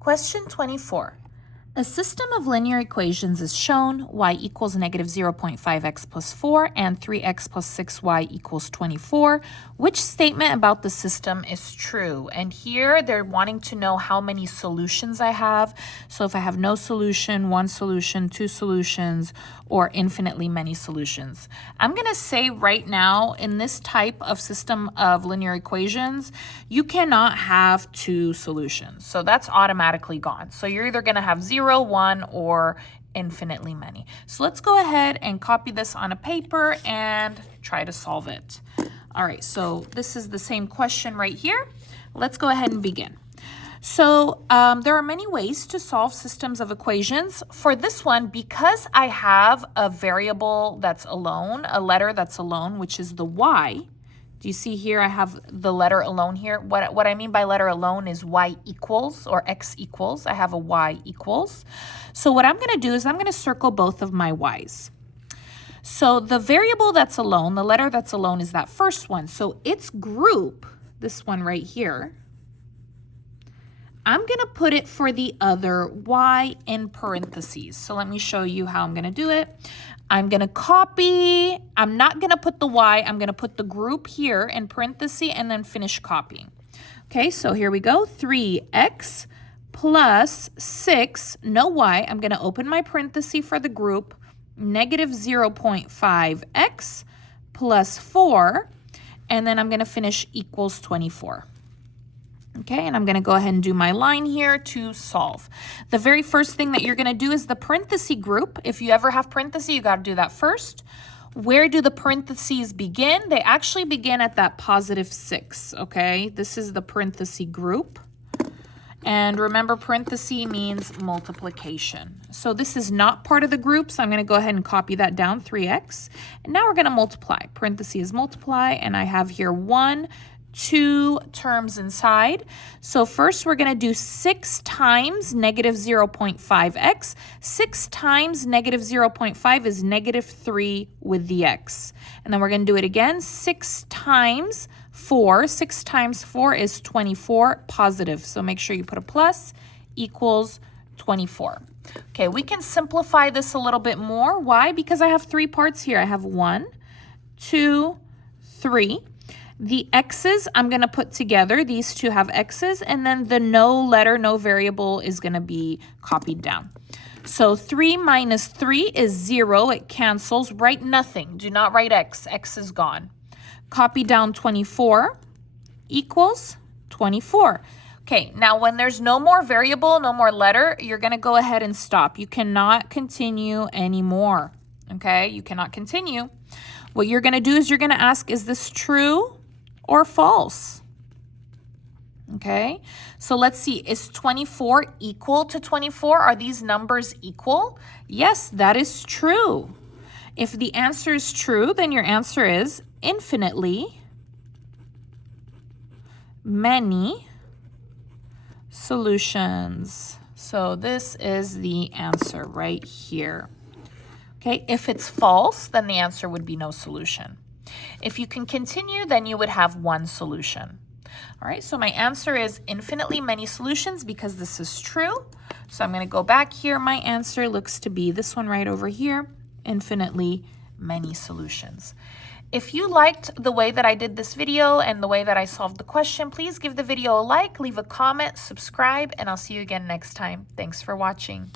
Question 24. A system of linear equations is shown. Y equals negative 0.5x plus 4 and 3x plus 6y equals 24. Which statement about the system is true? And here they're wanting to know how many solutions I have. So if I have no solution, one solution, two solutions, or infinitely many solutions. I'm going to say right now in this type of system of linear equations, you cannot have two solutions. So that's automatically gone. So you're either going to have 0, 1, or infinitely many. So let's go ahead and copy this on a paper and try to solve it. All right, so this is the same question right here. Let's go ahead and begin. So there are many ways to solve systems of equations. For this one, because I have a variable that's alone, a letter that's alone, which is the y. Do you see here I have the letter alone here? What I mean by letter alone is y equals or x equals. I have a y equals. So what I'm going to do is I'm going to circle both of my y's. So the variable that's alone, the letter that's alone is that first one. So its group, this one right here, I'm going to put it for the other y in parentheses. So let me show you how I'm going to do it. I'm going to copy. I'm not going to put the y. I'm going to put the group here in parentheses and then finish copying. Okay, so here we go. 3x plus 6, no y. I'm going to open my parenthesis for the group. Negative 0.5x plus 4. And then I'm going to finish equals 24. Okay, and I'm going to go ahead and do my line here to solve. The very first thing that you're going to do is the parenthesis group. If you ever have parentheses, you got to do that first. Where do the parentheses begin? They actually begin at that positive 6, okay? This is the parenthesis group. And remember, parenthesis means multiplication. So this is not part of the group, so I'm going to go ahead and copy that down, 3x. And now we're going to multiply. Parentheses multiply, and I have here 1, 2 terms inside. So first we're going to do 6 times negative 0.5x. 6 times negative 0.5 is negative 3 with the x. And then we're going to do it again. 6 times 4. 6 times 4 is 24 positive. So make sure you put a plus equals 24. Okay, we can simplify this a little bit more. Why? Because I have 3 parts here. I have 1, 2, 3. The x's I'm going to put together. These two have x's, and then the no letter, no variable is going to be copied down. So 3 minus 3 is 0. It cancels. Write nothing. Do not write x. X is gone. Copy down 24 equals 24. Okay, now when there's no more variable, no more letter, you're going to go ahead and stop. You cannot continue anymore. Okay, you cannot continue. What you're going to do is you're going to ask, is this true or false? Okay, so let's see, is 24 equal to 24? Are these numbers equal? Yes, that is true. If the answer is true, then your answer is infinitely many solutions. So this is the answer right here. Okay, if it's false, then the answer would be no solution. If you can continue, then you would have one solution. All right, so my answer is infinitely many solutions because this is true. So I'm going to go back here. My answer looks to be this one right over here, infinitely many solutions. If you liked the way that I did this video and the way that I solved the question, please give the video a like, leave a comment, subscribe, and I'll see you again next time. Thanks for watching.